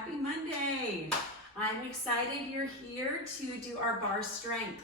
Happy Monday. I'm excited you're here to do our bar strength.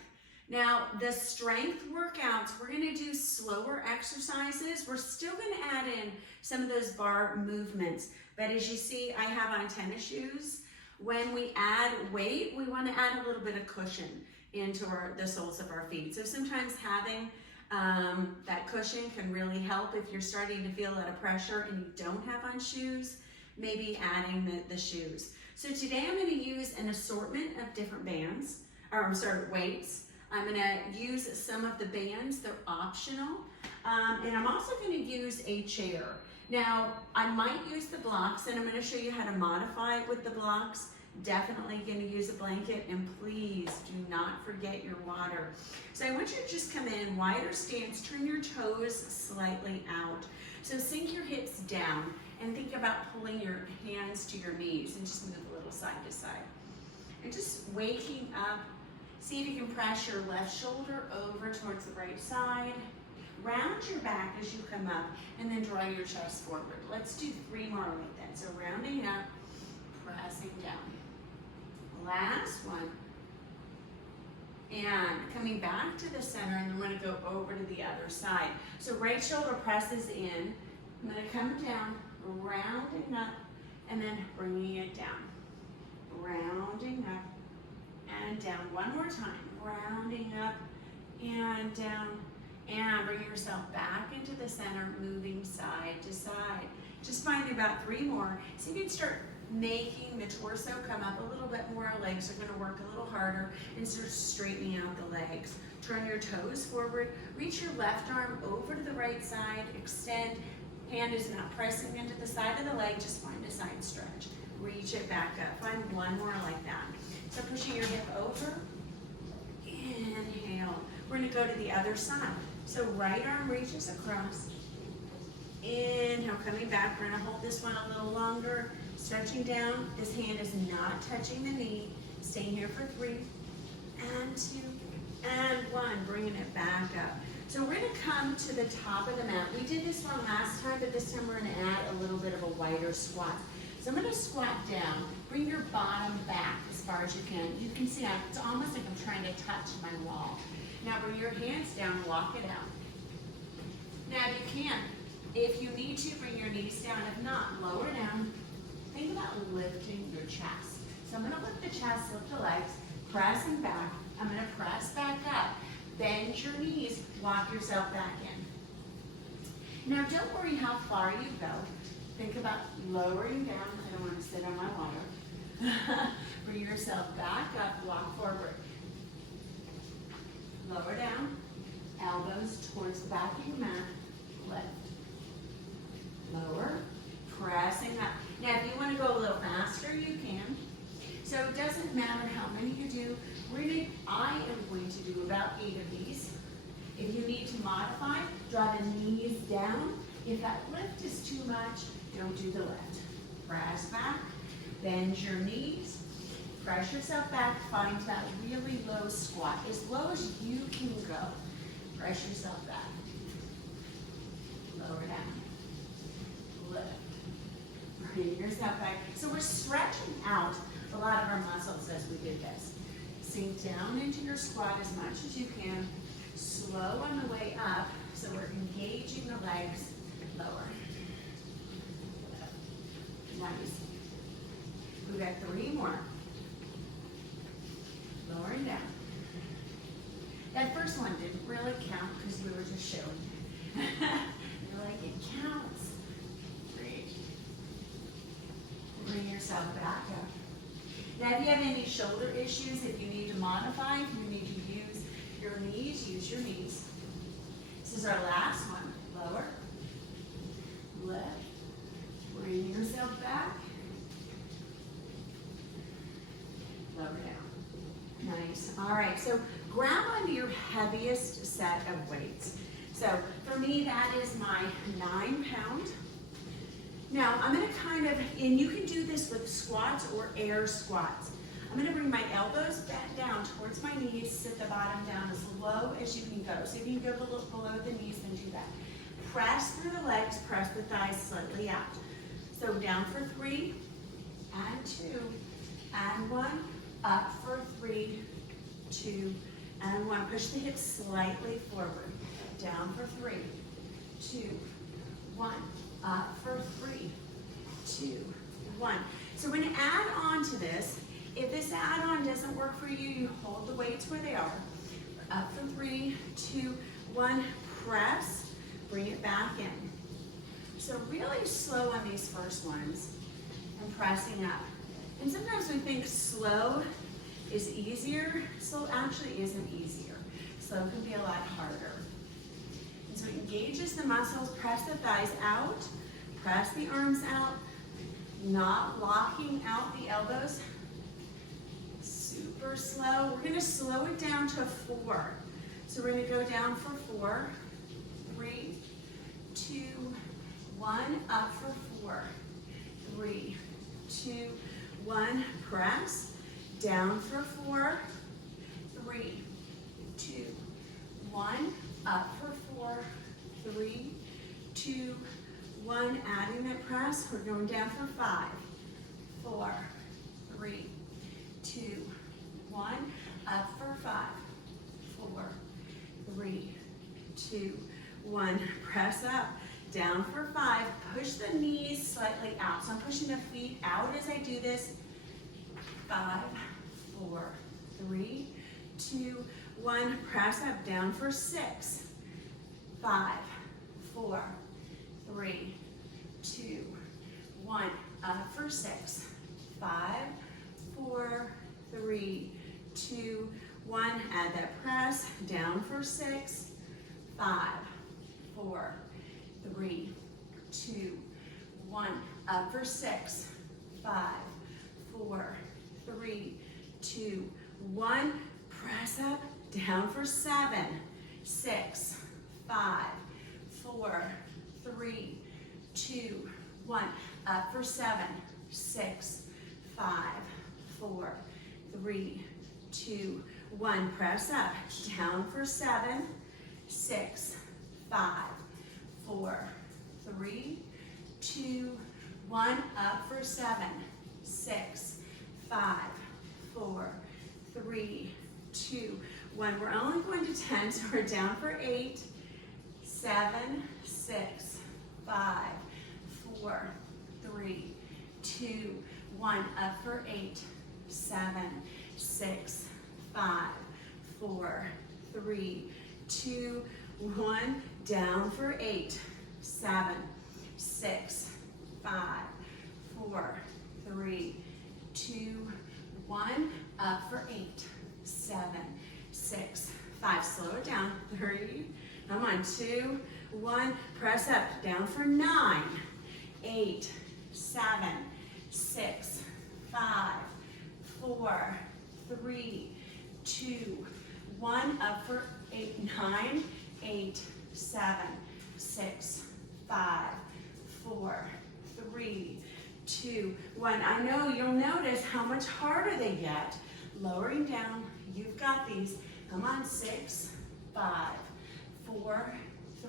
Now, the strength workouts, we're gonna do slower exercises. We're still gonna add in some of those bar movements. But as you see, I have on tennis shoes. When we add weight, we wanna add a little bit of cushion into the soles of our feet. So sometimes having that cushion can really help if you're starting to feel a lot of pressure and you don't have on shoes, maybe adding the shoes. So today I'm going to use an assortment of different weights. I'm going to use some of the bands, they're optional. And I'm also going to use a chair. Now, I might use the blocks and I'm going to show you how to modify it with the blocks. Definitely going to use a blanket, and please do not forget your water. So I want you to just come in, wider stance, turn your toes slightly out. So sink your hips down and think about pulling your hands to your knees and just move a little side to side. And just waking up, see if you can press your left shoulder over towards the right side. Round your back as you come up and then draw your chest forward. Let's do 3 more like that. So rounding up, pressing down. Last one. And coming back to the center, and then we're going to go over to the other side. So right shoulder presses in. I'm going to come down, rounding up, and then bringing it down. Rounding up and down. One more time. Rounding up and down. And bring yourself back into the center, moving side to side. Just find about 3 more. So you can start making the torso come up a little bit more. Our legs are going to work a little harder and start straightening out the legs. Turn your toes forward. Reach your left arm over to the right side. Extend. Hand is not pressing into the side of the leg. Just find a side stretch. Reach it back up. Find 1 more like that. So pushing your hip over. Inhale. We're going to go to the other side. So right arm reaches across. Inhale, coming back. We're going to hold this one a little longer. Stretching down. This hand is not touching the knee. Staying here for 3 and 2 and 1. Bringing it back up. So we're going to come to the top of the mat. We did this one last time, but this time we're going to add a little bit of a wider squat. So I'm going to squat down. Bring your bottom back as far as you can. You can see it's almost like I'm trying to touch my wall. Now bring your hands down, walk it out. Now you can, if you need to, bring your knees down. If not, lower down. Think about lifting your chest. So I'm going to lift the chest, lift the legs, pressing back. I'm going to press back up. Bend your knees, walk yourself back in. Now don't worry how far you go. Think about lowering down. I don't want to sit on my water. Bring yourself back up, walk forward. Lower down, elbows towards the back of your mat, lift. Lower, pressing up. Now if you want to go a little faster, you can. So it doesn't matter how many you do. I am going to do about 8 of these. If you need to modify, draw the knees down. If that lift is too much, don't do the lift. Press back, bend your knees, press yourself back, find that really low squat, as low as you can go. Press yourself back. Lower down. Lift. Bring yourself back. So we're stretching out a lot of our muscles as we do this. Sink down into your squat as much as you can. Slow on the way up, so we're engaging the legs. Lower. Nice. We've got 3 more. Lowering down. That first one didn't really count because we were just showing. You're like, it counts. Great. Bring yourself back up. Now, if you have any shoulder issues, if you need to modify, if you need to use your knees, use your knees. This is our last one. Lower. Lift. Bring yourself back. Lower down. Nice. All right, so grab onto your heaviest set of weights. So for me, that is my 9-pound. Now I'm going to and you can do this with squats or air squats. I'm going to bring my elbows back down towards my knees, sit the bottom down as low as you can go. So if you can go below the knees, then do that. Press through the legs, press the thighs slightly out. So down for 3 and 2, and 1, up for 3, 2, and 1. Push the hips slightly forward, down for 3, 2, 1, up for 3, 2, 1. So we're going to add on to this. If this add-on doesn't work for you, you hold the weights where they are. Up for 3, 2, 1, press, bring it back in. So really slow on these first ones and pressing up. And sometimes we think slow is easier. Slow actually isn't easier. Slow can be a lot harder. And so it engages the muscles, press the thighs out, press the arms out, not locking out the elbows. Super slow. We're going to slow it down to 4. So we're going to go down for 4, 3, 2, 1, up for 4, 3, 2, 1, press, down for 4, 3, 2, 1, up for 4, 3, 2, 1, adding that press, we're going down for 5, 4, 3, 2, 1, up for 5, 4, 3, 2, 1, press up, down for 5, push the knees slightly out. So I'm pushing the feet out as I do this. 5, 4, 3, 2, 1, press up, down for 6, 5, 4, 3, 2, 1, up for 6, 5, 4, 3, 2, 1, add that press, down for 6, 5, 4, 3, 2, 1, up for 6, 5, 4, 3, 2, 1, press up, down for 7, 6, 5, 4, 3, 2, 1, up for 7, 6, 5, 4, 3, 2, 1, press up, down for 7, 6, 5, 4, 3, 2, 1, up for 7, 6, 5, 4, 3, 2, 1. We're only going to 10, so we're down for 8, 7, 6, 5, 4, 3, 2, 1, up for 8, 7, 6, 5, 4, 3, 2, 1, down for 8, 7, 6, 5, 4, 3, 2, 1, up for 8, 7, 6, 5, slow it down, 3, come on, 2, 1, press up, down for 9, 8, 7, 6, 5, 4, 3, 2, 1, up for 8, 9, 8, 7, 6, 5, 4, 3, 2, 1. I know you'll notice how much harder they get. Lowering down, you've got these. Come on, 6, 5, 4,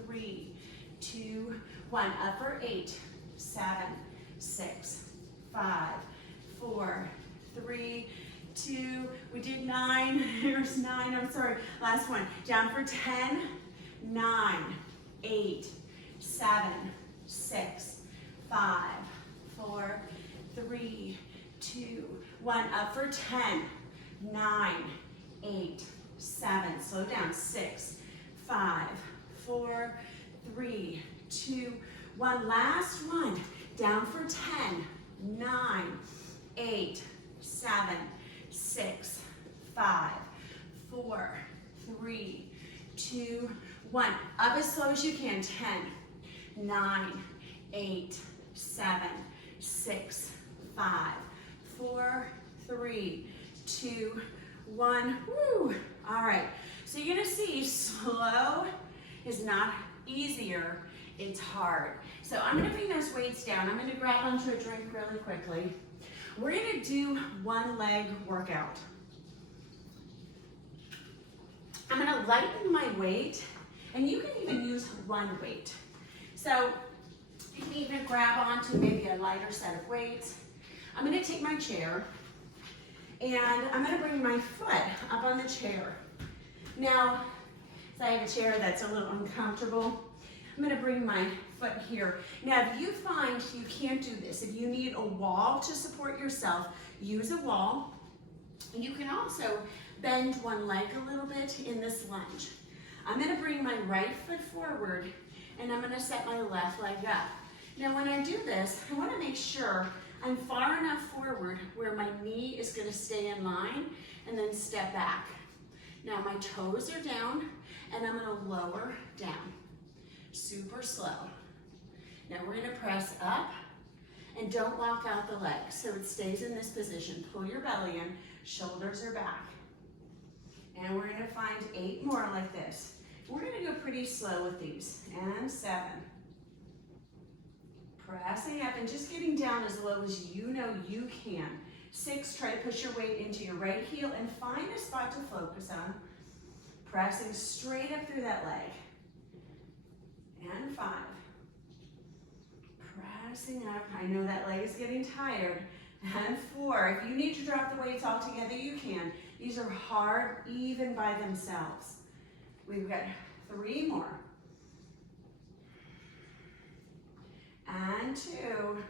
3, 2, 1. Up for 8, 7, 6, 5, 4, 3, 2. We did 9. Here's 9. I'm sorry. Last one. Down for 10, 9, 8, 7, 6, 5, 4, 3, 2, 1. Up for 10, 9, 8, 7. Slow down. 6, 5, 4, 3, 2, 1. Last one. Down for 10, 9, 8, 7, 6, 5, 4, 3, 2, 1. Up as slow as you can. 10, 9, 8, 7, 6, 5, 4, 3, 2, 1. Woo! All right. So you're going to see slow is not easier. It's hard. So I'm going to bring those weights down. I'm going to grab onto a drink really quickly. We're going to do one leg workout. I'm going to lighten my weight, and you can even use one weight. So you can even grab onto maybe a lighter set of weights. I'm gonna take my chair and I'm gonna bring my foot up on the chair. Now, so I have a chair that's a little uncomfortable. I'm gonna bring my foot here. Now, if you find you can't do this, if you need a wall to support yourself, use a wall. You can also bend one leg a little bit in this lunge. I'm gonna bring my right foot forward and I'm gonna set my left leg up. Now, when I do this, I wanna make sure I'm far enough forward where my knee is gonna stay in line and then step back. Now, my toes are down and I'm gonna lower down. Super slow. Now we're gonna press up and don't lock out the leg so it stays in this position. Pull your belly in, shoulders are back. And we're gonna find 8 more like this. We're gonna go pretty slow with these. And 7. Pressing up and just getting down as low as you know you can. 6, try to push your weight into your right heel and find a spot to focus on. Pressing straight up through that leg. And 5. Pressing up. I know that leg is getting tired. And 4. If you need to drop the weights all together, you can. These are hard even by themselves. We've got 3 more. And 2.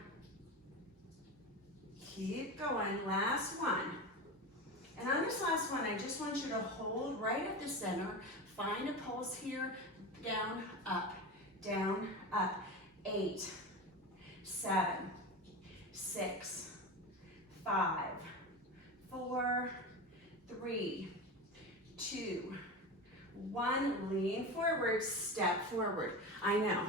Keep going. Last one. And on this last one, I just want you to hold right at the center. Find a pulse here. Down, up. Down, up. 8, 7, 6, 5, 4, 3, 2, 1. Lean forward, step forward. I know.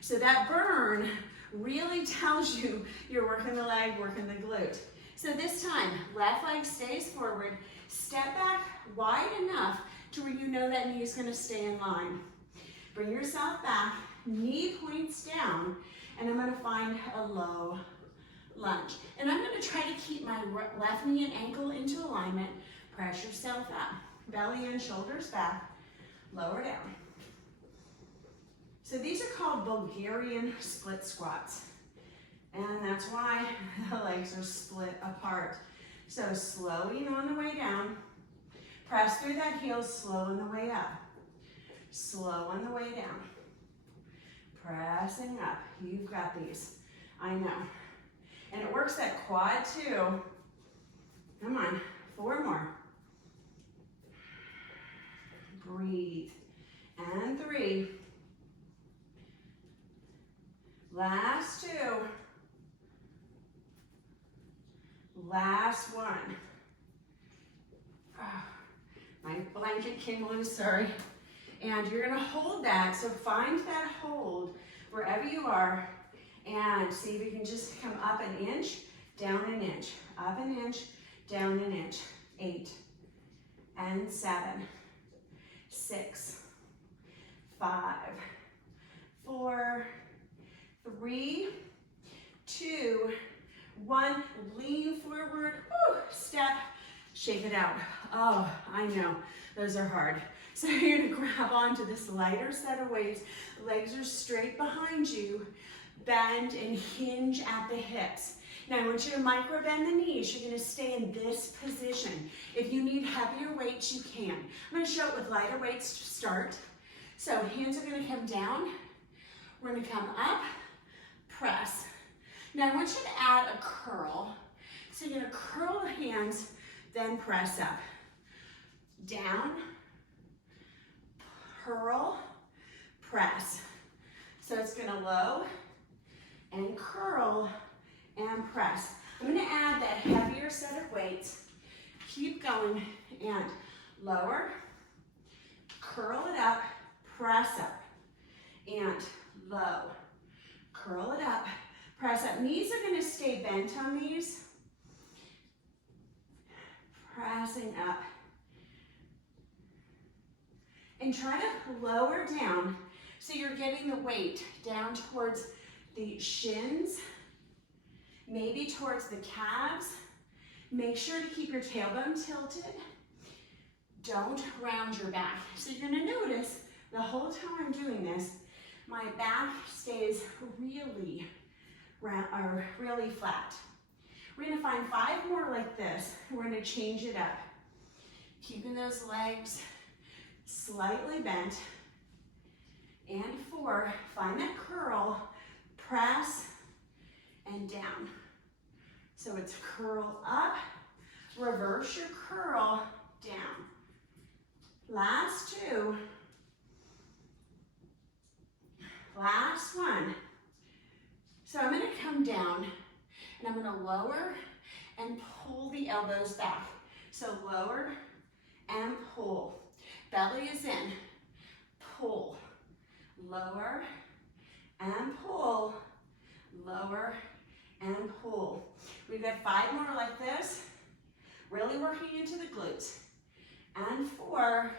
So that burn really tells you you're working the leg, working the glute. So this time, left leg stays forward, step back wide enough to where you know that knee is gonna stay in line. Bring yourself back, knee points down, and I'm gonna find a low lunge. And I'm gonna try to keep my left knee and ankle into alignment. Press yourself up, belly in, shoulders back, lower down. So these are called Bulgarian split squats. And that's why the legs are split apart. So slowing on the way down, press through that heel, slow on the way up. Slow on the way down. Pressing up. You've got these. I know. And it works that quad too. Come on. 4 more. Breathe. And 3. Last 2. Last 1. Oh, my blanket came loose, sorry. And you're gonna hold that, so find that hold wherever you are and see if you can just come up an inch, down an inch, up an inch, down an inch. 8 and 7, 6, 5, 4, 3, 2, 1. Lean forward, woo, step, shake it out. Oh, I know, those are hard. So you're gonna grab onto this lighter set of weights. Legs are straight behind you. Bend and hinge at the hips. Now I want you to micro bend the knees. You're gonna stay in this position. If you need heavier weights, you can. I'm gonna show it with lighter weights to start. So hands are gonna come down. We're gonna come up, press. Now I want you to add a curl. So you're gonna curl the hands, then press up. Down, curl, press. So it's gonna low and curl and press. I'm gonna add that heavier set of weights. Keep going and lower, curl it up, press up, and low. Curl it up, press up. Knees are gonna stay bent on these. Pressing up. And try to lower down so you're getting the weight down towards the shins, maybe towards the calves. Make sure to keep your tailbone tilted. Don't round your back. So you're gonna notice the whole time I'm doing this, my back stays really flat. We're gonna find 5 more like this. We're gonna change it up. Keeping those legs slightly bent. And 4, find that curl, press, and down. So it's curl up, reverse your curl, down. Last 2. Last 1. So I'm gonna come down and I'm gonna lower and pull the elbows back. So lower and pull. Belly is in, pull. Lower and pull, lower and pull. We've got 5 more like this, really working into the glutes. And 4,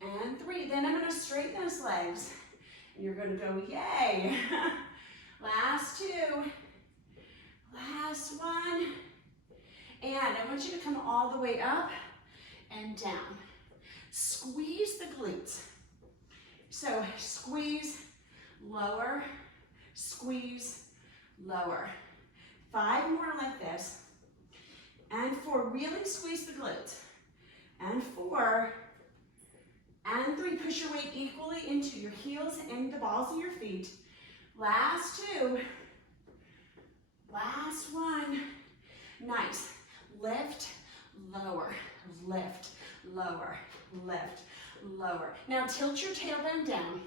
and 3. Then I'm gonna straighten those legs. And you're gonna go, yay. Last 2, last 1. And I want you to come all the way up and down. Squeeze the glutes. So squeeze, lower, squeeze, lower. 5 more like this. And 4, really squeeze the glutes. And 4, and 3, push your weight equally into your heels and the balls of your feet. Last 2, last 1. Nice. Lift, lower, lift, lower, lift, lower. Now tilt your tailbone down.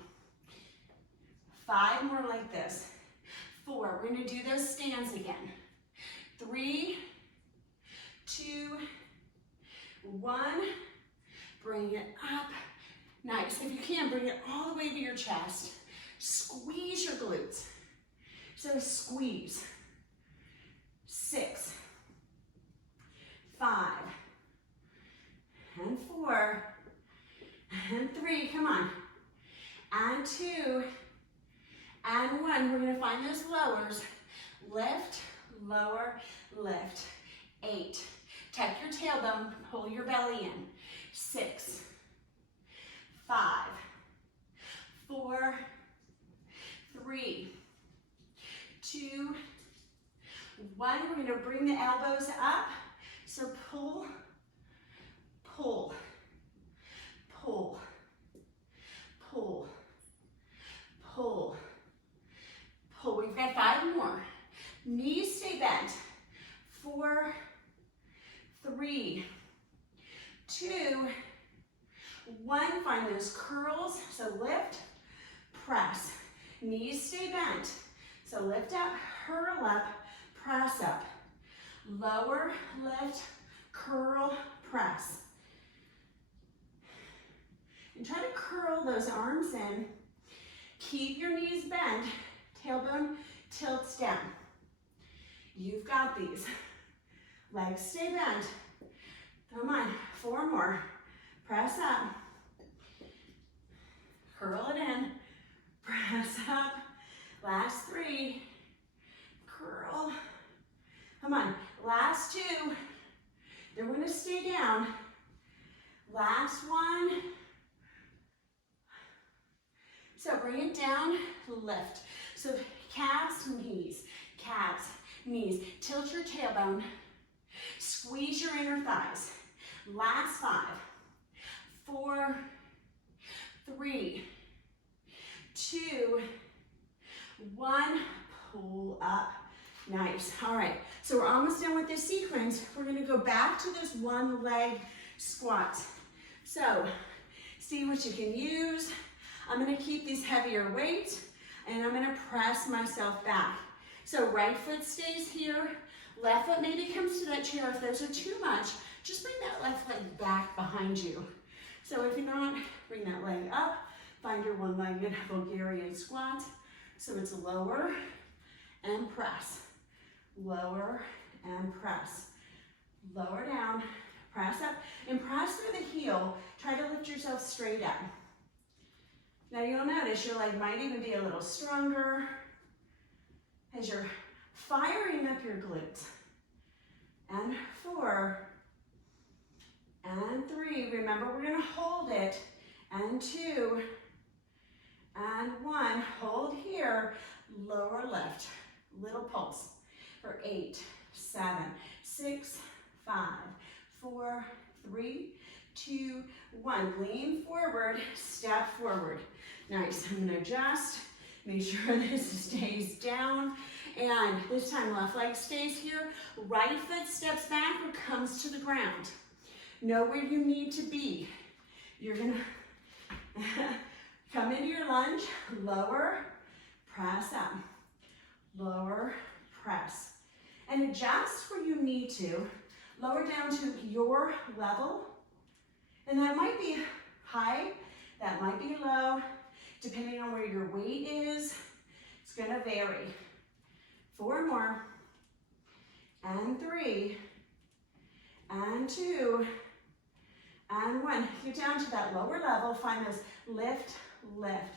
5 more like this. 4, we're gonna do those stands again. 3, 2, 1, bring it up. Nice, if you can, bring it all the way to your chest. Squeeze your glutes. So squeeze. 6, 5, and 4, and 3, come on, and 2, and 1. We're gonna find those lowers. Lift, lower, lift. 8, tuck your tailbone, pull your belly in. 6, 5, 4, 3, 2, 1. We're gonna bring the elbows up. So pull, pull, pull, pull, pull, pull. We've got 5 more. Knees stay bent. 4, 3, 2, 1. Find those curls. So lift, press. Knees stay bent. So lift up, curl up, press up. Lower, lift, curl, press. And try to curl those arms in. Keep your knees bent. Tailbone tilts down. You've got these. Legs stay bent. Come on, 4 more. Press up. Curl it in. Press up. Last 3. Curl. Come on. Last 2. They're going to stay down. Last 1. So bring it down, lift. So calves, knees, calves, knees. Tilt your tailbone. Squeeze your inner thighs. Last 5, 4, 3, 2, 1. Pull up. Nice. All right. So we're almost done with this sequence. We're going to go back to this 1 leg squats. So see what you can use. I'm going to keep these heavier weights and I'm going to press myself back. So right foot stays here. Left foot maybe comes to that chair. If those are too much, just bring that left leg back behind you. So if you're not, bring that leg up. Find your 1-legged Bulgarian squat. So it's lower and press. Lower and press. Lower down, press up, and press through the heel. Try to lift yourself straight up. Now you'll notice your leg might even be a little stronger as you're firing up your glutes. And 4, and 3. Remember, we're gonna hold it. And 2, and 1. Hold here, lower lift, little pulse for 8, 8, 7, 6, 5, 4, 3, 2, 1. Lean forward, step forward. Nice. I'm going to adjust, make sure this stays down. And this time, left leg stays here. Right foot steps back or comes to the ground. Know where you need to be. You're going to come into your lunge, lower, press up, lower, press. And adjust where you need to. Lower down to your level. And that might be high, that might be low, depending on where your weight is. It's going to vary. 4 more, and 3, and 2, and 1. Get down to that lower level. Find those lift, lift.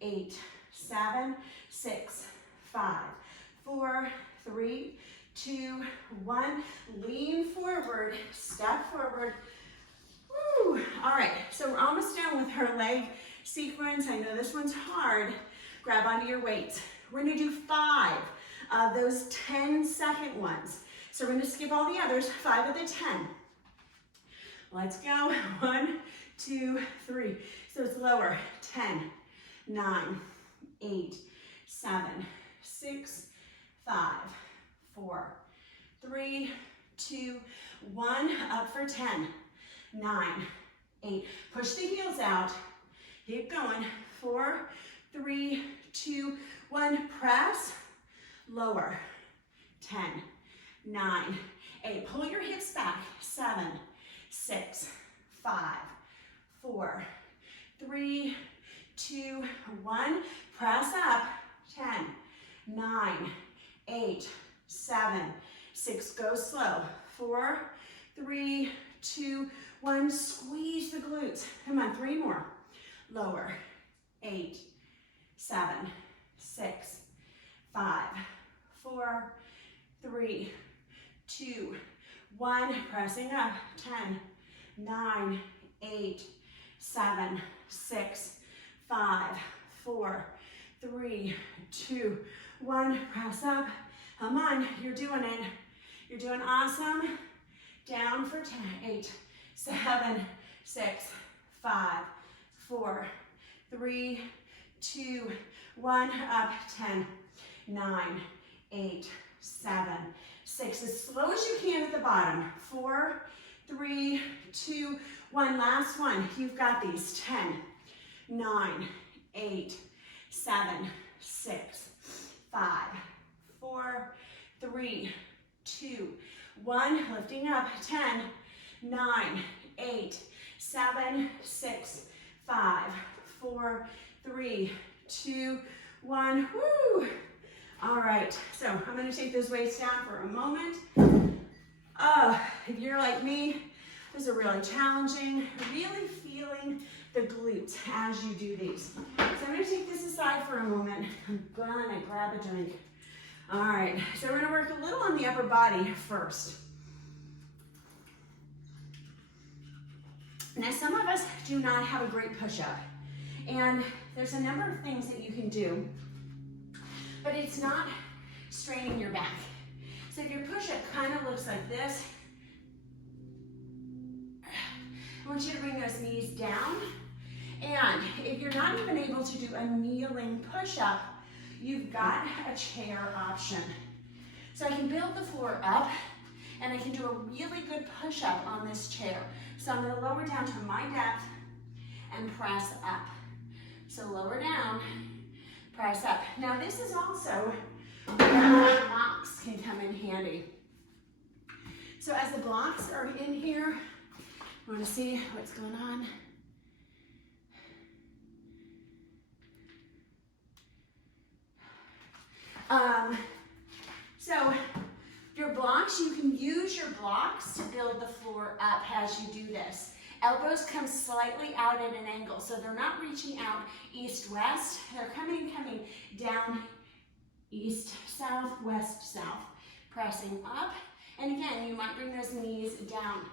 8, 7, 6, 5, 4, 3, 2, 1. Lean forward, step forward. Woo. All right, so we're almost done with her leg sequence. I know this one's hard. Grab onto your weights. We're gonna do 5 of those 10-second ones. So we're gonna skip all the others, 5 of the 10. Let's go. 1, 2, 3. So it's lower. 10, 9, 8, 7, 6, 5, 4, 3, 2, 1. Up for 10, 9, 8. Push the heels out. Keep going. 4, 3, 2, 1. Press. Lower. 10, 9, 8. Pull your hips back. 7, 6, 5, 4, 3, 2, 1. Press up. 10, 9, 8, 7, 6. Go slow. 4, 3, 2, 1. Squeeze the glutes. Come on, 3 more. Lower. 8, 7, 6, 5, 4, 3, 2, 1. Pressing up. 10, 9, 8, 7, 6, 5, 4, 3, 2, 1. Press up. Come on, you're doing it. You're doing awesome. Down for 10, 8, 7, 6, 5, 4, 3, 2, 1. Up. 10, 9, 8, 7, 6. As slow as you can at the bottom. 4, 3, 2, 1. Last one. You've got these. 10, 9, 8, 7, 6, 5, 4, 3, 2, 1. Lifting up. 10, 9, 8, 7, 6, 5, 4, 3, 2, 1. Woo! All right, so I'm gonna take those weights down for a moment. If you're like me, these are really challenging, really feeling the glutes as you do these. So I'm gonna take this aside for a moment. I'm gonna grab a drink. All right, so we're gonna work a little on the upper body first. Now, some of us do not have a great push-up, and there's a number of things that you can do, but it's not straining your back. So if your push-up kind of looks like this, I want you to bring those knees down. And if you're not even able to do a kneeling push-up, you've got a chair option. So I can build the floor up, and I can do a really good push-up on this chair. So I'm gonna lower down to my depth and press up. So lower down, press up. Now this is also where blocks can come in handy. So as the blocks are in here, I want to see what's going on. So your blocks, you can use your blocks to build the floor up as you do this. Elbows come slightly out at an angle, so they're not reaching out east-west. They're coming down east-south, west-south, pressing up. And again, you might bring those knees down.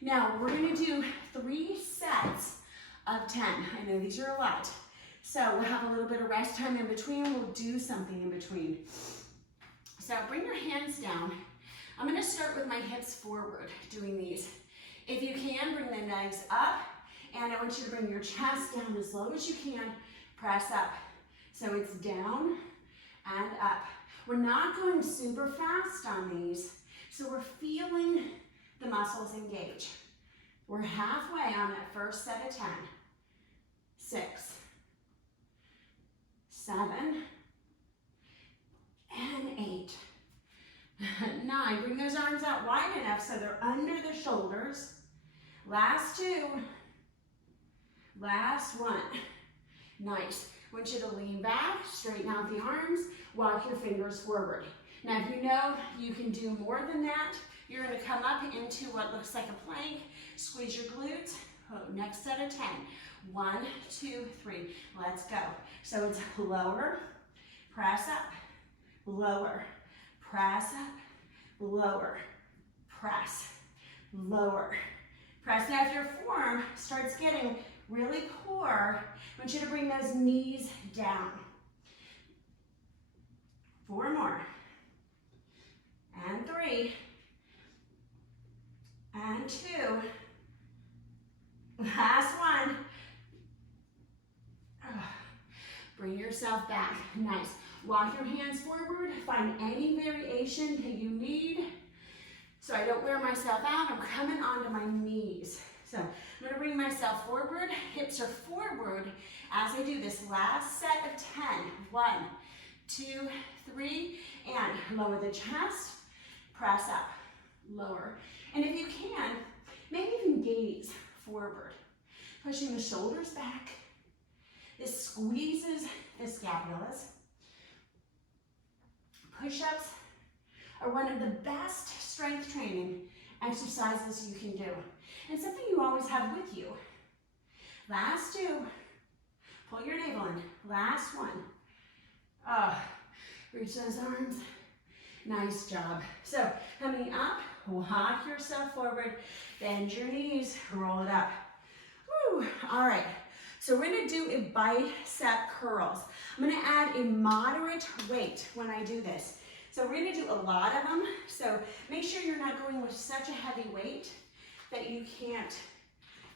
Now, we're gonna do 3 sets of 10. I know these are a lot. So we'll have a little bit of rest time in between. We'll do something in between. So bring your hands down. I'm gonna start with my hips forward, doing these. If you can, bring the legs up, and I want you to bring your chest down as low as you can. Press up. So it's down and up. We're not going super fast on these, so we're feeling the muscles engage. We're halfway on that first set of 10. 6, 7, and 8. 9, bring those arms out wide enough so they're under the shoulders. Last 2, last 1. Nice. I want you to lean back, straighten out the arms, walk your fingers forward. Now, if you know you can do more than that, you're gonna come up into what looks like a plank, squeeze your glutes. Oh, next set of 10. 1, 2, 3, let's go. So it's lower, press up, lower, press up, lower, press, lower, press. Now if your form starts getting really poor, I want you to bring those knees down. 4 more, and 3, and 2, last 1. Bring yourself back. Nice. Walk your hands forward. Find any variation that you need. So I don't wear myself out. I'm coming onto my knees. So I'm going to bring myself forward. Hips are forward as I do this last set of 10. 1, 2, 3, and lower the chest. Press up. Lower. And if you can, maybe even gaze forward. Pushing the shoulders back. This squeezes the scapulas. Push-ups are one of the best strength training exercises you can do. And something you always have with you. Last 2. Pull your navel in. Last 1. Reach those arms. Nice job. So coming up, walk yourself forward. Bend your knees. Roll it up. Woo. All right. So we're going to do a bicep curls. I'm going to add a moderate weight when I do this. So we're going to do a lot of them. So make sure you're not going with such a heavy weight that you can't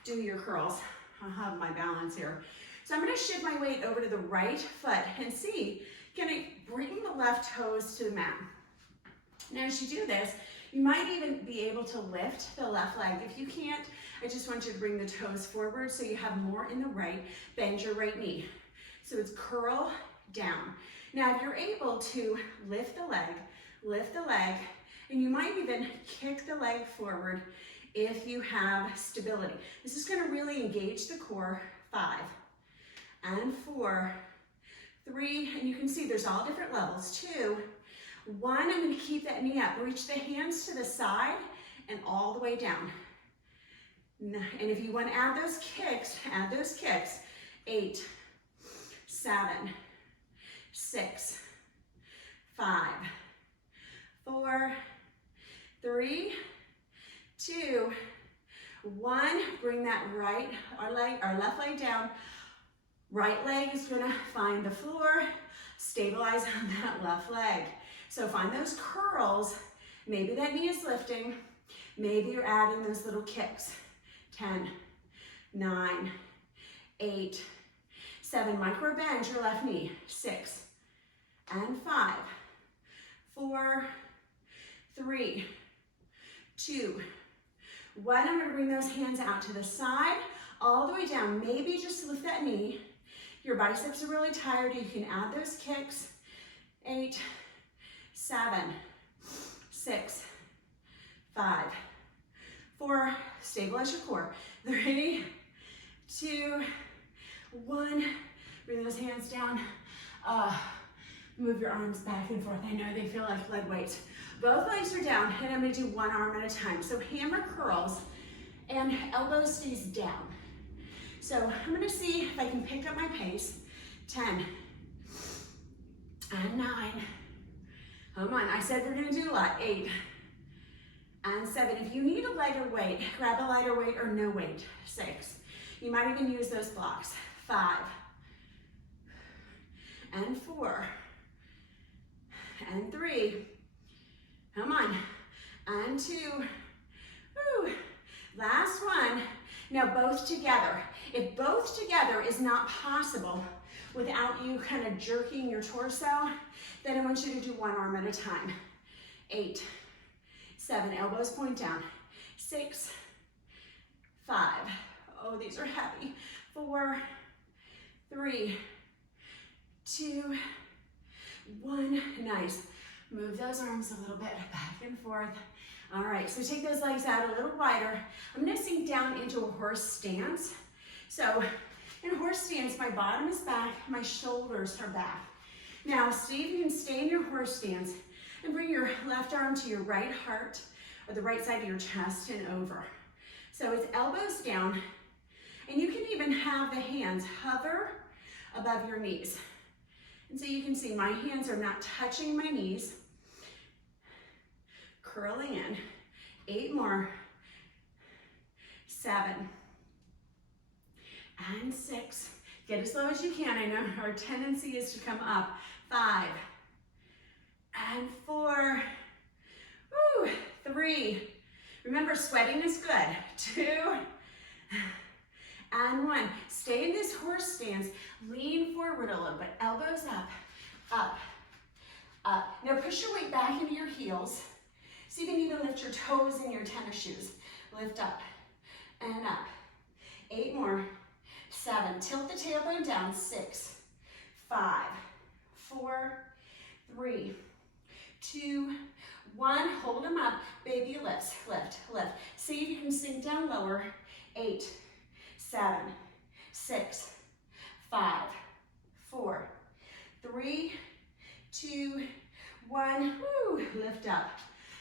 do your curls. I'll have my balance here. So I'm going to shift my weight over to the right foot and see, can I bring the left toes to the mat? Now as you do this, you might even be able to lift the left leg. If you can't, I just want you to bring the toes forward so you have more in the right. Bend your right knee. So it's curl down. Now if you're able to lift the leg, and you might even kick the leg forward if you have stability. This is going to really engage the core. 5, and 4, 3, and you can see there's all different levels. 2, 1, I'm going to keep that knee up. Reach the hands to the side and all the way down. And if you want to add those kicks, 8, 7, 6, 5, 4, 3, 2, 1. Bring that our left leg down. Right leg is going to find the floor. Stabilize on that left leg. So find those curls. Maybe that knee is lifting. Maybe you're adding those little kicks. 10, 9, 8, 7. Micro bend your left knee. 6, and 5, 4, 3, 2, 1. I'm going to bring those hands out to the side, all the way down. Maybe just lift that knee. Your biceps are really tired. You can add those kicks. 8, 7, 6, 5, 4. Stabilize your core. 3, 2, 1. Bring those hands down. Move your arms back and forth. I know they feel like leg weights. Both legs are down, and I'm going to do one arm at a time. So hammer curls, and elbow stays down. So I'm going to see if I can pick up my pace. 10, and 9. Come on, I said we're going to do a lot. 8, and 7. If you need a lighter weight, grab a lighter weight or no weight. 6. You might even use those blocks. 5, and 4, and 3, Come on. And 2. Woo. Last one. Now both together. If both together is not possible without you kind of jerking your torso, then I want you to do one arm at a time. 8, 7, elbows point down. 6, 5. Oh, these are heavy. 4, 3, 2, 1. Nice. Move those arms a little bit back and forth. All right, so take those legs out a little wider. I'm gonna sink down into a horse stance. So in horse stance, my bottom is back, my shoulders are back. Now, see if you can stay in your horse stance and bring your left arm to your right heart or the right side of your chest and over. So it's elbows down, and you can even have the hands hover above your knees. And so you can see my hands are not touching my knees. Curling in. 8 more. 7. And 6. Get as low as you can. I know our tendency is to come up. 5. And 4. Woo. 3. Remember, sweating is good. 2. And 1. Stay in this horse stance. Lean forward a little bit. Elbows up, up, up. Now push your weight back into your heels. So you can even lift your toes in your tennis shoes. Lift up and up. 8 more. 7. Tilt the tailbone down. 6, 5, 4, 3, 2, 1. Hold them up. Baby lifts. Lift, lift. See if you can sink down lower. 8, 7, 6, 5, 4, 3, 2, 1. Woo. Lift up.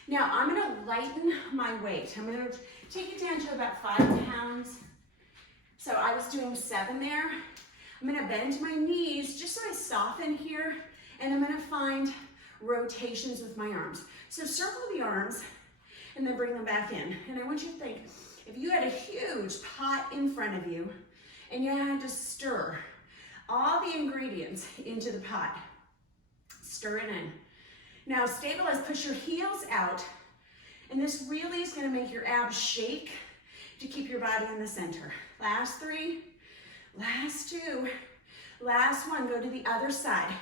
Now I'm gonna lighten my weight. I'm gonna take it down to about 5 pounds. So I was doing 7 there. I'm gonna bend my knees just so I soften here, and I'm gonna find rotations with my arms. So circle the arms and then bring them back in. And I want you to think, if you had a huge pot in front of you and you had to stir all the ingredients into the pot, stir it in. Now stabilize, push your heels out, and this really is gonna make your abs shake to keep your body in the center. Last 3, last 2, last 1, go to the other side.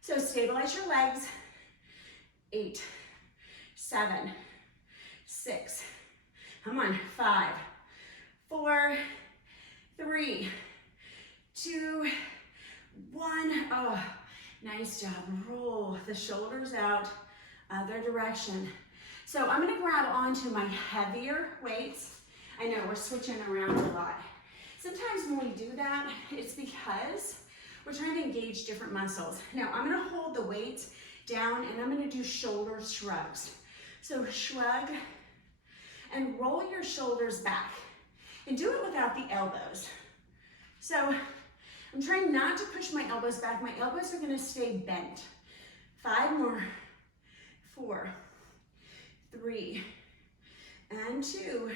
So stabilize your legs. 8, 7, 6, come on, 5, 4, 3, 2, 1. Oh, nice job. Roll the shoulders out, other direction. So I'm gonna grab onto my heavier weights. I know we're switching around a lot. Sometimes when we do that, it's because we're trying to engage different muscles. Now I'm gonna hold the weights down and I'm gonna do shoulder shrugs. So shrug and roll your shoulders back and do it without the elbows. So I'm trying not to push my elbows back. My elbows are gonna stay bent. 5 more. 4, 3, and 2,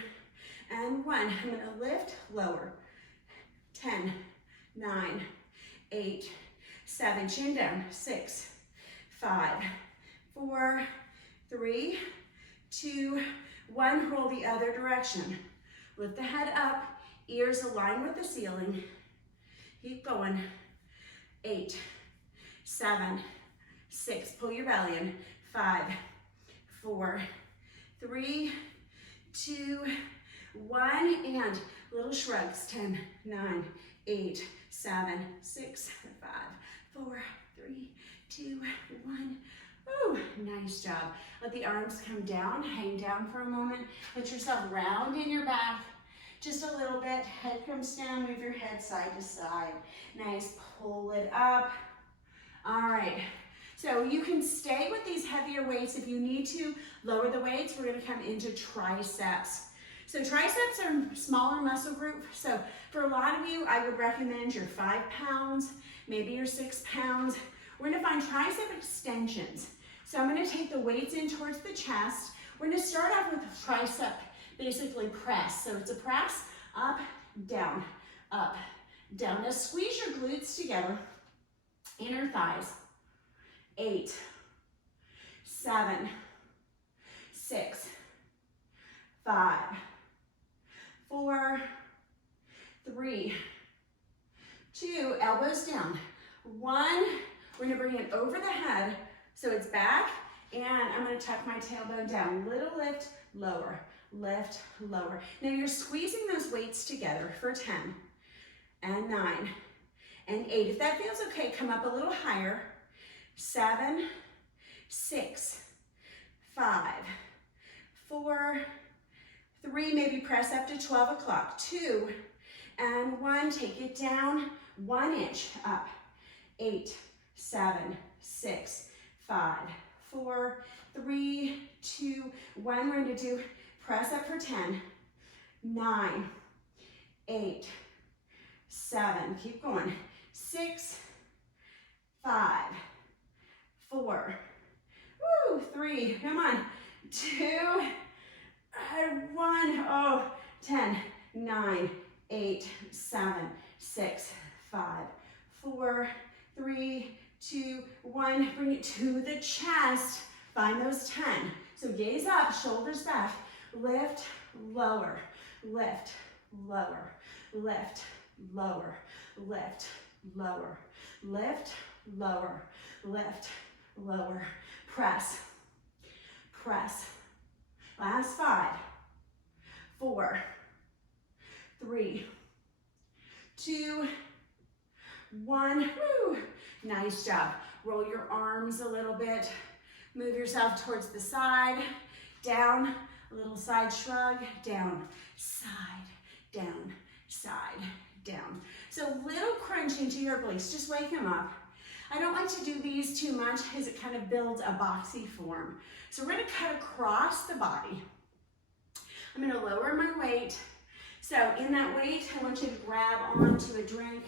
and 1. I'm gonna lift, lower. 10, 9, 8, 7, chin down. 6, 5, 4, 3, 2, 1. Roll the other direction. Lift the head up, ears align with the ceiling. Keep going. 8, 7, 6, pull your belly in. 5, 4, 3, 2, 1, and little shrugs. 10, 9, 8, 7, 6, 5, 4, 3, 2, 1. Ooh, nice job. Let the arms come down, hang down for a moment. Let yourself round in your back just a little bit. Head comes down, move your head side to side. Nice, pull it up. All right, so you can stay with these heavier weights. If you need to lower the weights, we're gonna come into triceps. So triceps are a smaller muscle group. So for a lot of you, I would recommend your 5 pounds, maybe your 6 pounds. We're gonna find tricep extensions. So I'm gonna take the weights in towards the chest. We're gonna start off with a tricep, basically press. So it's a press, up, down, up, down. Now squeeze your glutes together, inner thighs. 8, 7, 5, 4, 3, 2, elbows down. 1, we're gonna bring it over the head so it's back, and I'm gonna tuck my tailbone down. Little lift, lower, lift, lower. Now you're squeezing those weights together for 10, and 9, and 8. If that feels okay, come up a little higher. 7, 6, 5, 4, 3, maybe press up to 12 o'clock. 2, and 1, take it down 1 inch up. 8, 7, 6, 5, 4, 3, 2, 1. We're going to do press up for 10, 9, 8, 7, keep going, 6, 5, 4, 3, come on, 2, and 1, 10, 9, 8, 7, 6, 5, 4, 3, 2, 1, bring it to the chest, find those 10, so gaze up, shoulders back, lift, lower, lift, lower, lift, lower, lift, lower, lift, lower, lift, lower, press, press, last 5, 4, 3, 2, 1, woo. Nice job. Roll your arms a little bit, move yourself towards the side, down, a little side shrug, down, side, down, side, down. So little crunching to your obliques, just wake them up. I don't like to do these too much because it kind of builds a boxy form. So we're gonna cut across the body. I'm gonna lower my weight. So in that weight, I want you to grab onto a drink.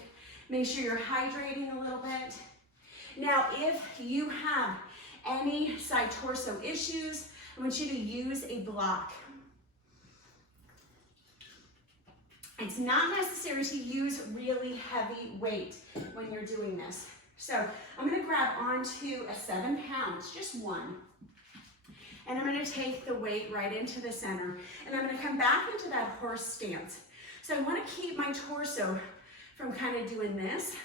Make sure you're hydrating a little bit. Now, if you have any side torso issues, I want you to use a block. It's not necessary to use really heavy weight when you're doing this. So I'm gonna grab onto a 7 pounds, just one. And I'm gonna take the weight right into the center. And I'm gonna come back into that horse stance. So I wanna keep my torso from kind of doing this.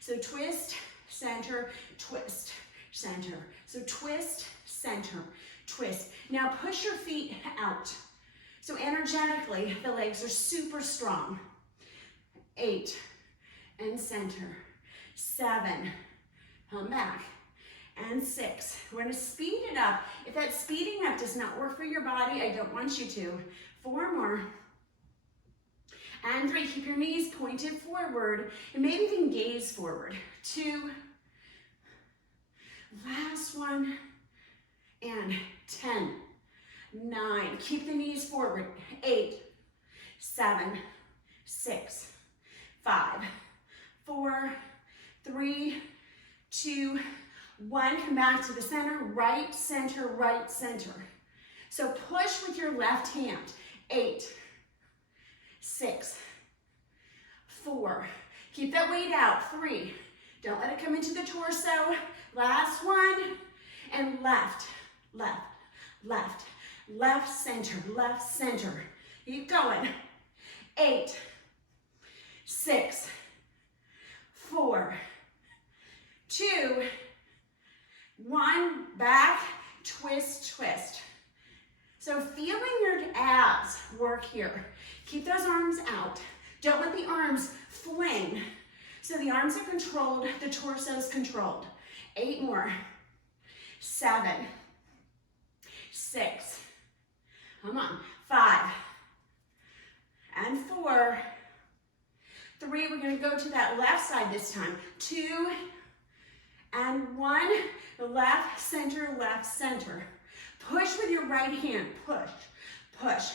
So twist, center, twist, center. So twist, center, twist. Now push your feet out. So energetically, the legs are super strong. 8, and center. 7, come back, and 6. We're gonna speed it up. If that speeding up does not work for your body, I don't want you to. 4 more. And 3, keep your knees pointed forward, and maybe even gaze forward. 2, last one, and 10, 9, keep the knees forward. 8, 7, 6, 5, 4, 3, 2, 1, come back to the center, right center, right center. So push with your left hand. 8, 6, 4, keep that weight out. 3, don't let it come into the torso. Last one, and left, left, left, left center, left center. Keep going. 8, 6, 4, 2, 1, back, twist, twist. So feeling your abs work here. Keep those arms out. Don't let the arms fling. So the arms are controlled, the torso is controlled. 8 more. 7, 6, come on, 5, and 4, 3, we're gonna go to that left side this time. 2, and 1, left, center, left, center. Push with your right hand, push, push,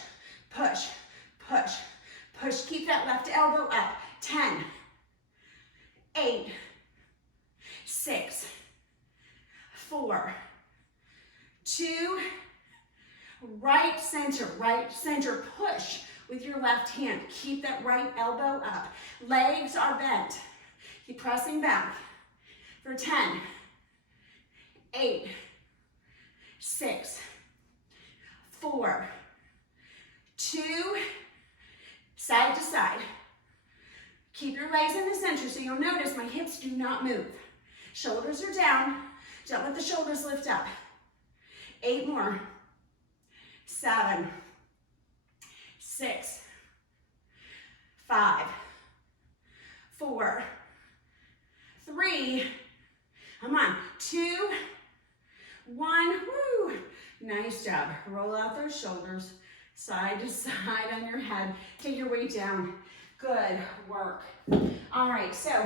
push, push, push. Keep that left elbow up. 10, 8, 6, 4, 2, right center, push with your left hand. Keep that right elbow up. Legs are bent. Keep pressing back for 10, 8, 6, 4, 2, side to side. Keep your legs in the center so you'll notice my hips do not move. Shoulders are down. Don't let the shoulders lift up. 8 more. 7, 6, 5, 4, 3, come on, 2, 1, woo. Nice job. Roll out those shoulders, side to side on your head. Take your weight down. Good work. All right, so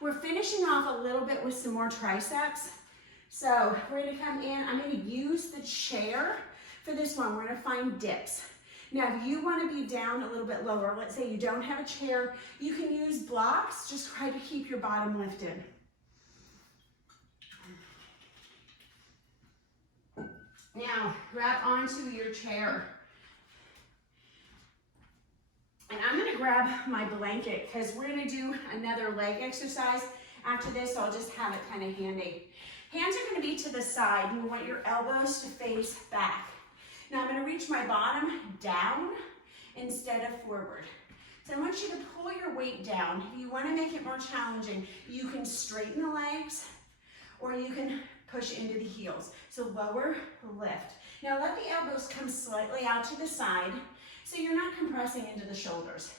we're finishing off a little bit with some more triceps. So we're gonna come in, I'm gonna use the chair for this one. We're gonna find dips. Now, if you wanna be down a little bit lower, let's say you don't have a chair, you can use blocks, just try to keep your bottom lifted. Now, grab onto your chair. And I'm gonna grab my blanket because we're gonna do another leg exercise after this, so I'll just have it kind of handy. Hands are gonna be to the side. You want your elbows to face back. Now I'm gonna reach my bottom down instead of forward. So I want you to pull your weight down. If you wanna make it more challenging, you can straighten the legs or you can push into the heels. So lower, lift. Now let the elbows come slightly out to the side so you're not compressing into the shoulders.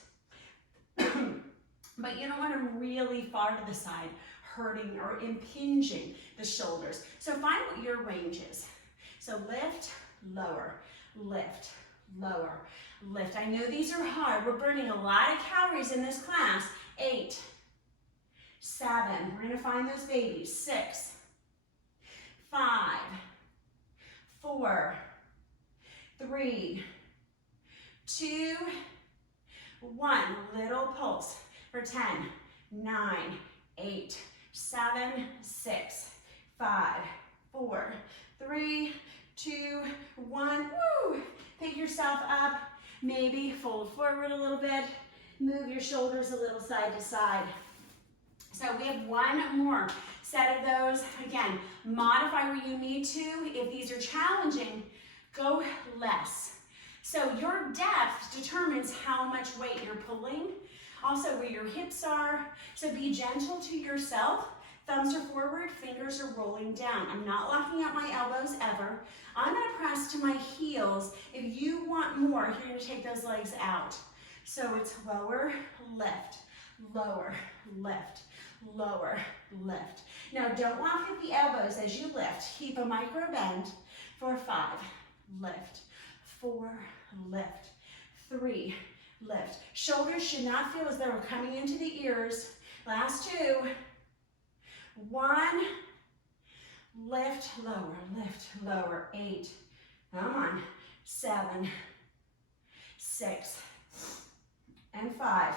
But you don't want them really far to the side, hurting or impinging the shoulders. So find what your range is. So lift, lower, lift, lower, lift. I know these are hard. We're burning a lot of calories in this class. 8, 7, we're gonna find those babies. 6, 5, 4, 3, 2, 1. Little pulse for 10, 9, 8, 7, 6, 5, 4, 3, 2, 1. Woo! Pick yourself up. Maybe fold forward a little bit. Move your shoulders a little side to side. So we have one more set of those. Again, modify where you need to. If these are challenging, go less. So your depth determines how much weight you're pulling. Also where your hips are. So be gentle to yourself. Thumbs are forward, fingers are rolling down. I'm not locking out my elbows ever. I'm gonna press to my heels. If you want more, you're gonna take those legs out. So it's lower, lift, lower, lift, lower, lift. Now don't lock at the elbows as you lift. Keep a micro bend for 5, lift, 4, lift, 3, lift. Shoulders should not feel as though we're coming into the ears. Last 2, 1, lift, lower, 8, come on, 7, 6, and 5,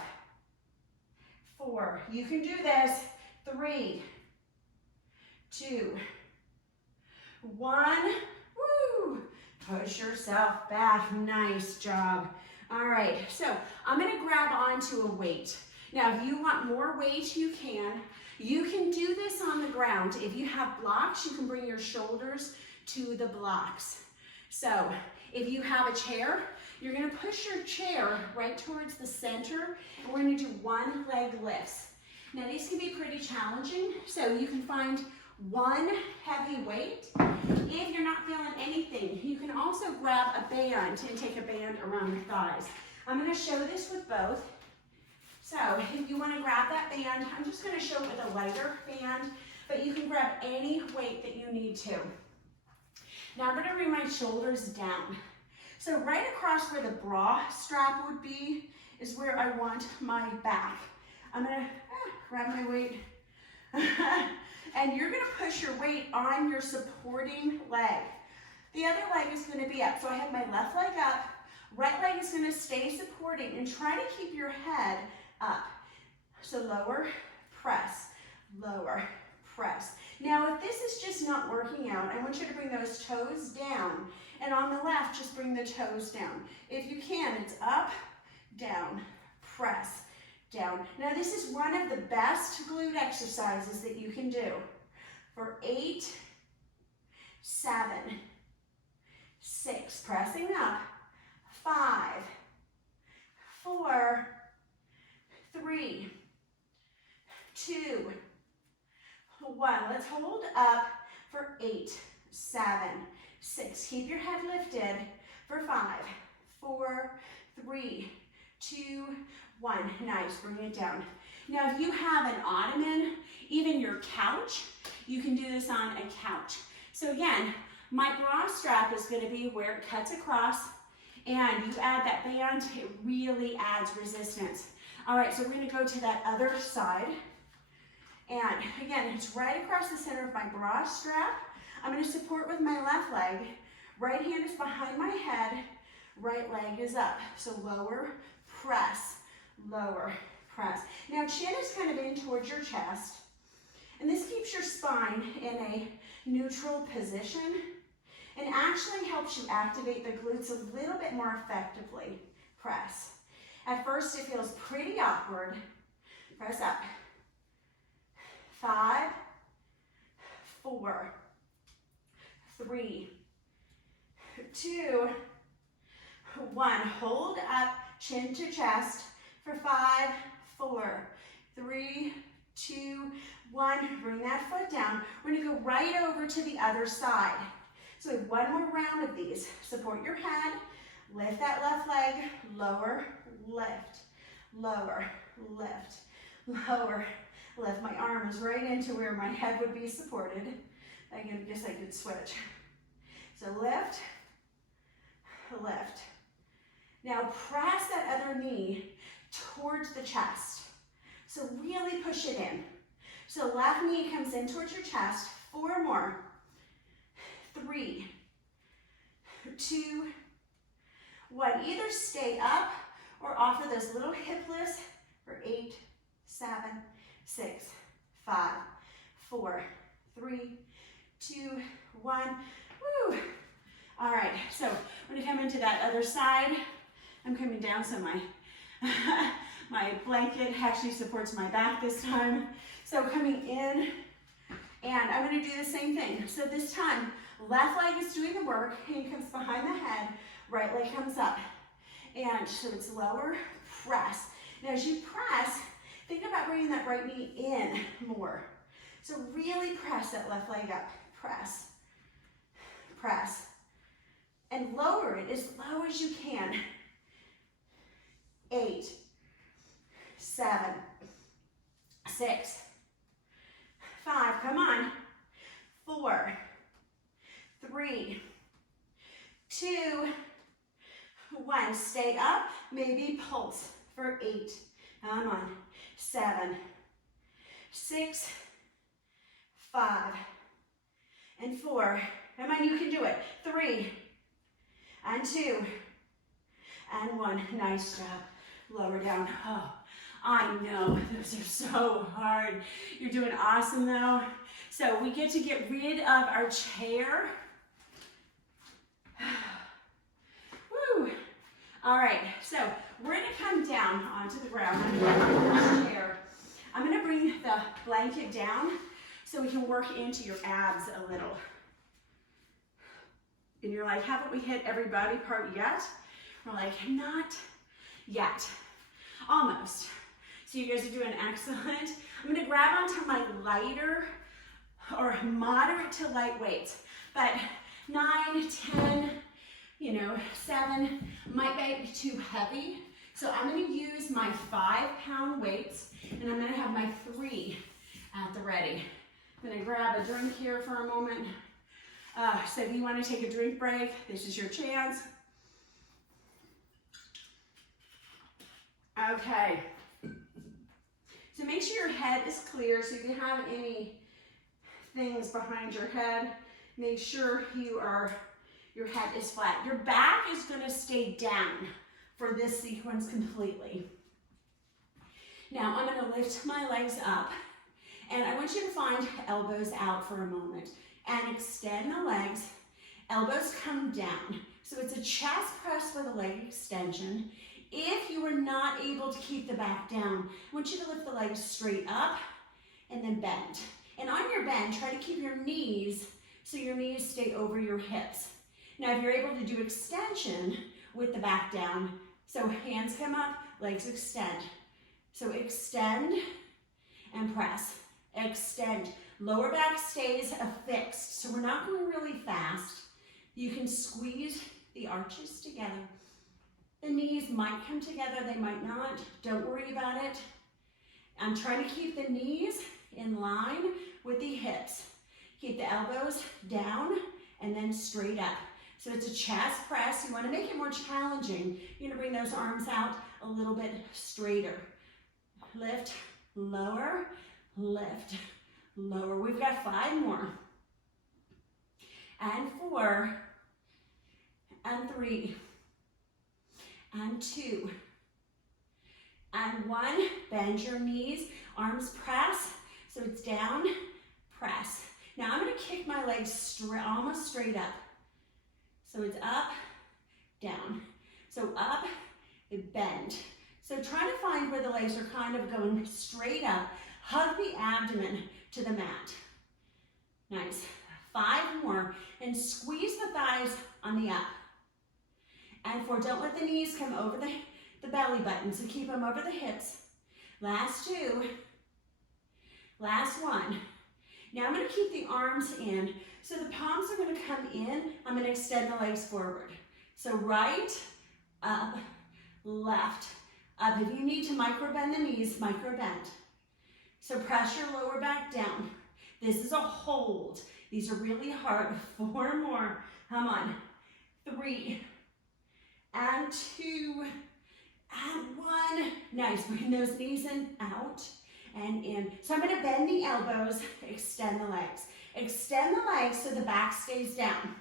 4, you can do this, 3, 2, 1, woo, push yourself back, nice job. All right, so I'm gonna grab onto a weight. Now, if you want more weight, you can. You can do this on the ground. If you have blocks, you can bring your shoulders to the blocks. So if you have a chair, you're gonna push your chair right towards the center, and we're gonna do one leg lifts. Now these can be pretty challenging, so you can find one heavy weight. If you're not feeling anything, you can also grab a band and take a band around your thighs. I'm gonna show this with both. So if you want to grab that band, I'm just going to show it with a lighter band, but you can grab any weight that you need to. Now I'm going to bring my shoulders down. So right across where the bra strap would be is where I want my back. I'm going to grab my weight. And you're going to push your weight on your supporting leg. The other leg is going to be up. So I have my left leg up. Right leg is going to stay supporting, and try to keep your head up. So lower, press, lower, press. Now if this is just not working out, I want you to bring those toes down, and on the left just bring the toes down. If you can, it's up, down, press, down. Now this is one of the best glute exercises that you can do. For 8, 7, 6, pressing up, 5, 4, 3, 2, 1. Let's hold up for 8, 7, 6. Keep your head lifted for 5, 4, 3, 2, 1. Nice, bring it down. Now if you have an ottoman, even your couch, you can do this on a couch. So again, my bra strap is going to be where it cuts across, and you add that band, it really adds resistance. All right, so we're going to go to that other side. And again, it's right across the center of my bra strap. I'm going to support with my left leg. Right hand is behind my head. Right leg is up. So lower, press, lower, press. Now chin is kind of in towards your chest. And this keeps your spine in a neutral position and actually helps you activate the glutes a little bit more effectively. Press. At first it feels pretty awkward. Press up. 5, 4, 3, 2, 1. Hold up, chin to chest for 5, 4, 3, 2, 1. Bring that foot down. We're going to go right over to the other side. So we have one more round of these. Support your head, lift that left leg, lower, lift, lower, lift, lower, lift. My arm is right into where my head would be supported. I guess I could switch. So lift, lift. Now press that other knee towards the chest. So really push it in. So left knee comes in towards your chest. 4 more. 3, 2, 1. Either stay up or offer those little hip lifts for 8, 7, 6, 5, 4, 3, 2, 1. Woo! All right, so I'm gonna come into that other side. I'm coming down so my my blanket actually supports my back this time. So coming in, and I'm gonna do the same thing. So this time, left leg is doing the work, hand comes behind the head, right leg comes up. And so it's lower, press. Now as you press, think about bringing that right knee in more. So really press that left leg up. Press, press. And lower it as low as you can. 8, 7, 6, 5, come on. 4, 3, 2, 1. Stay up, maybe pulse for 8. Come on. 7, 6, 5, and 4. Come on, you can do it. 3, and 2, and 1. Nice job. Lower down. Oh, I know, those are so hard. You're doing awesome though. So we get to get rid of our chair. Woo. All right, so we're gonna come down onto the ground. I'm gonna the chair. I'm gonna bring the blanket down so we can work into your abs a little. And you're like, haven't we hit every body part yet? We're like, not yet. Almost. So you guys are doing excellent. I'm gonna grab onto my lighter or moderate to light weights, but 9, 10, 7 might be too heavy. So I'm gonna use my 5-pound weights, and I'm gonna have my 3 at the ready. I'm gonna grab a drink here for a moment. So if you wanna take a drink break, this is your chance. Okay. So make sure your head is clear. So if you have any things behind your head, make sure your head is flat. Your back is gonna stay down for this sequence completely. Now I'm gonna lift my legs up, and I want you to find elbows out for a moment and extend the legs. Elbows come down. So it's a chest press for the leg extension. If you are not able to keep the back down, I want you to lift the legs straight up and then bend. And on your bend, try to keep your knees so your knees stay over your hips. Now, if you're able to do extension with the back down, So hands come up, legs extend. So extend and press, extend. Lower back stays affixed, so we're not going really fast. You can squeeze the arches together. The knees might come together, they might not. Don't worry about it. I'm trying to keep the knees in line with the hips. Keep the elbows down and then straight up. So it's a chest press. You want to make it more challenging. You're going to bring those arms out a little bit straighter. Lift, lower, lift, lower. We've got 5 more. And 4, and 3, and 2, and 1. Bend your knees, arms press, so it's down, press. Now I'm going to kick my legs almost straight up. So it's up, down. So up, bend. So try to find where the legs are kind of going straight up. Hug the abdomen to the mat. Nice. 5 more. And squeeze the thighs on the up. And 4, don't let the knees come over the belly button. So keep them over the hips. Last 2. Last 1. Now I'm going to keep the arms in. So the palms are going to come in. I'm going to extend the legs forward. So right, up, left, up. If you need to micro bend the knees, micro bend. So press your lower back down. This is a hold. These are really hard. 4 more. Come on. 3, and 2, and 1. Nice. Bring those knees in, out, and in. So I'm going to bend the elbows, extend the legs. Extend the legs so the back stays down.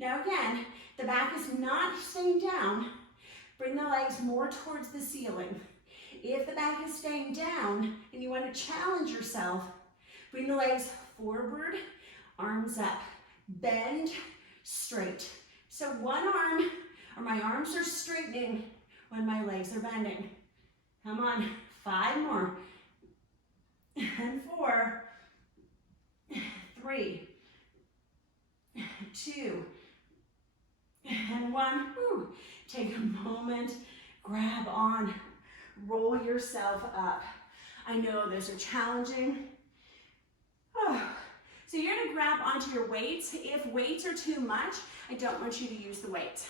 Now again, the back is not staying down. Bring the legs more towards the ceiling. If the back is staying down and you want to challenge yourself, bring the legs forward, arms up, bend, straight. So one arm, or my arms are straightening when my legs are bending. Come on, 5 more. And 4, 3, 2, and 1. Whew. Take a moment, grab on, roll yourself up. I know those are challenging. Oh. So you're going to grab onto your weights. If weights are too much, I don't want you to use the weights.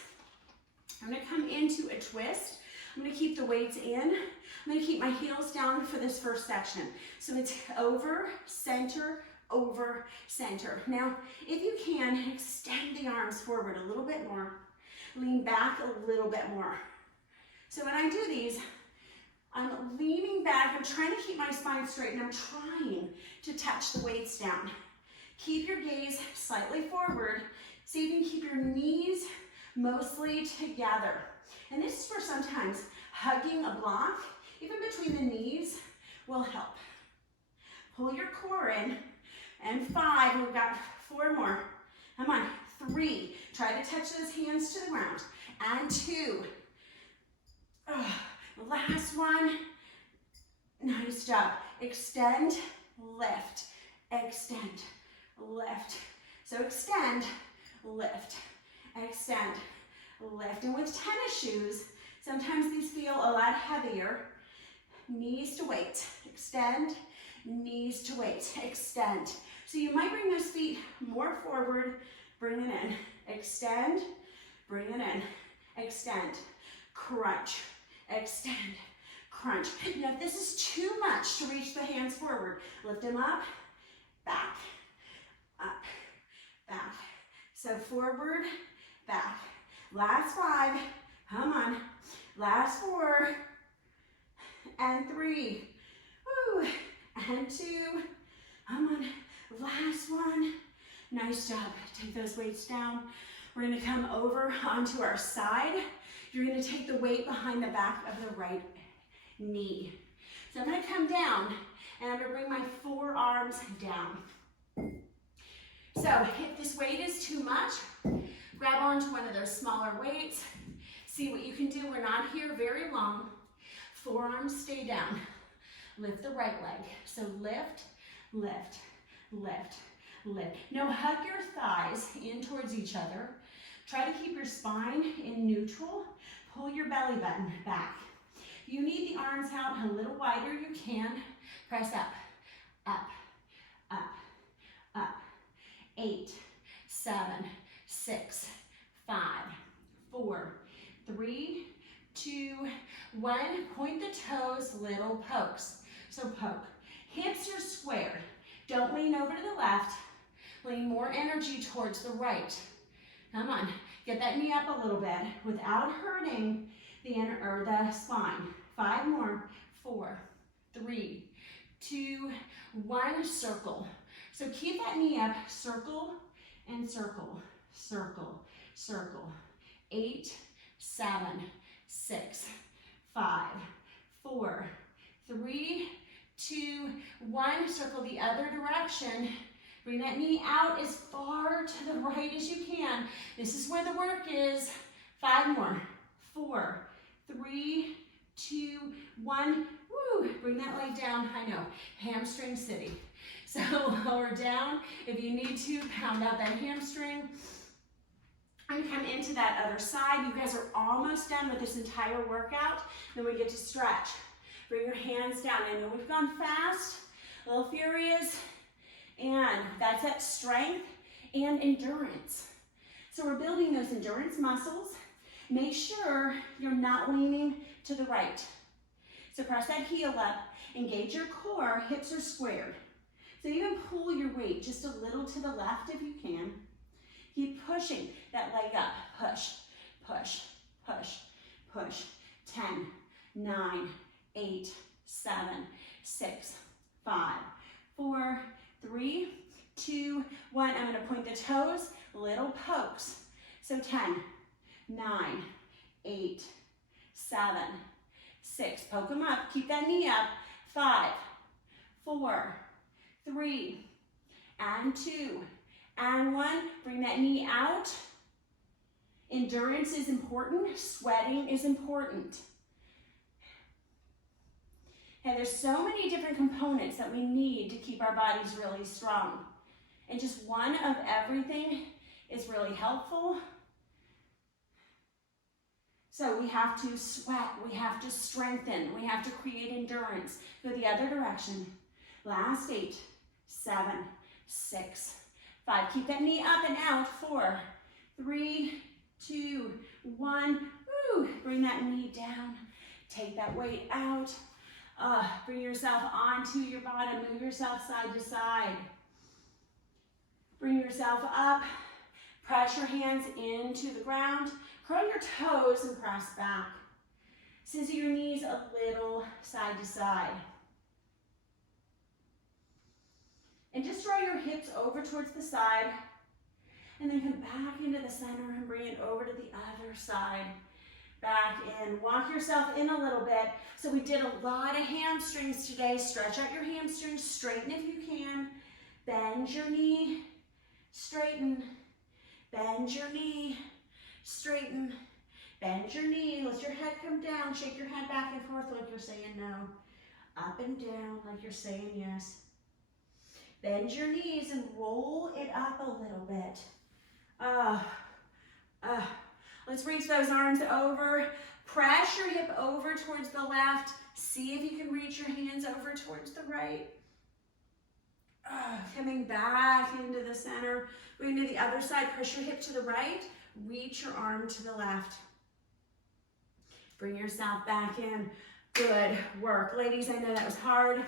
I'm going to come into a twist. I'm going to keep the weights in. I'm going to keep my heels down for this first section. So it's over, center, over, center. Now, if you can, extend the arms forward a little bit more. Lean back a little bit more. So when I do these, I'm leaning back. I'm trying to keep my spine straight, and I'm trying to touch the weights down. Keep your gaze slightly forward. See if you can keep your knees mostly together. And this is for sometimes hugging a block, even between the knees, will help. Pull your core in. And 5, we've got 4 more. Come on, 3. Try to touch those hands to the ground. And 2. Last one. Nice job. Extend, lift, extend, lift. So extend, lift, extend, lift. And with tennis shoes, sometimes these feel a lot heavier. Knees to weight. Extend, knees to weight. Extend. So you might bring those feet more forward. Bring it in. Extend, bring it in. Extend, crunch, extend, crunch. Now if this is too much to reach the hands forward, lift them up, back, up, back. So forward, back. Last 5, come on. Last 4, and 3, woo, and 2, come on. Last 1, nice job. Take those weights down. We're gonna come over onto our side. You're gonna take the weight behind the back of the right knee. So I'm gonna come down, and I'm gonna bring my forearms down. So if this weight is too much, grab onto one of those smaller weights. See what you can do. We're not here very long. Forearms stay down. Lift the right leg. So lift, lift, lift, lift. Now hug your thighs in towards each other. Try to keep your spine in neutral. pull your belly button back. You need the arms out a little wider, you can. Press up, up, up, up. 8, 7, 6, 5, 4, 3, 2, 1. Point the toes, little pokes. So poke. Hips are squared. Don't lean over to the left. Lean more energy towards the right. Come on, get that knee up a little bit without hurting the spine. 5 more. 4, 3, 2, 1. Circle. So keep that knee up. Circle and circle, circle, circle. 8, 7, 6, 5, 4, 3, 2, 1. Circle the other direction. Bring that knee out as far to the right as you can. This is where the work is. 5 more. 4, 3, 2, 1. Woo! Bring that leg down. I know, hamstring city. So lower down. If you need to, pound out that hamstring. And come into that other side. You guys are almost done with this entire workout. Then we get to stretch. Bring your hands down. I know we've gone fast, a little furious, and that's that strength and endurance. So we're building those endurance muscles. Make sure you're not leaning to the right. So press that heel up, engage your core, hips are squared. So you can pull your weight just a little to the left if you can. Keep pushing that leg up. Push, push, push, push. 10, 9, 8, 7, 6, 5, 4, 3, 2, 1. I'm going to point the toes, little pokes. So 10, 9, 8, 7, 6. Poke them up. Keep that knee up. 5, 4, 3, and 2, and 1. Bring that knee out. Endurance is important. Sweating is important. And there's so many different components that we need to keep our bodies really strong. And just one of everything is really helpful. So we have to sweat, we have to strengthen, we have to create endurance. Go the other direction. Last 8, 7, 6, 5. Keep that knee up and out. 4, 3, 2, 1. Woo. Bring that knee down. Take that weight out. Bring yourself onto your bottom. Move yourself side to side. Bring yourself up. Press your hands into the ground. Curl your toes and press back. Scissor your knees a little side to side. And just draw your hips over towards the side. And then come back into the center and bring it over to the other side. Back in. Walk yourself in a little bit. So we did a lot of hamstrings today. Stretch out your hamstrings. Straighten if you can. Bend your knee. Straighten. Bend your knee. Straighten. Bend your knee. Let your head come down. Shake your head back and forth like you're saying no. Up and down like you're saying yes. Bend your knees and roll it up a little bit. Let's reach those arms over. Press your hip over towards the left. See if you can reach your hands over towards the right. Coming back into the center. Going to the other side. Push your hip to the right. Reach your arm to the left. Bring yourself back in. Good work. Ladies, I know that was hard.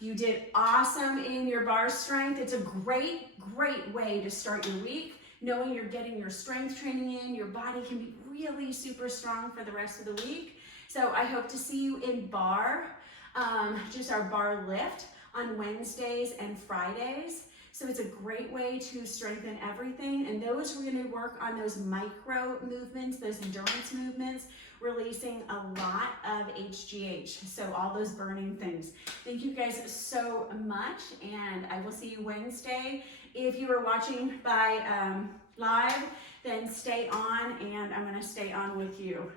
You did awesome in your bar strength. It's a great, great way to start your week. Knowing you're getting your strength training in, your body can be really super strong for the rest of the week. So I hope to see you in bar, just our bar lift on Wednesdays and Fridays. So it's a great way to strengthen everything. And those, we're gonna work on those micro movements, those endurance movements, releasing a lot of HGH. So all those burning things. Thank you guys so much. And I will see you Wednesday. If you are watching by live, then stay on and I'm gonna stay on with you.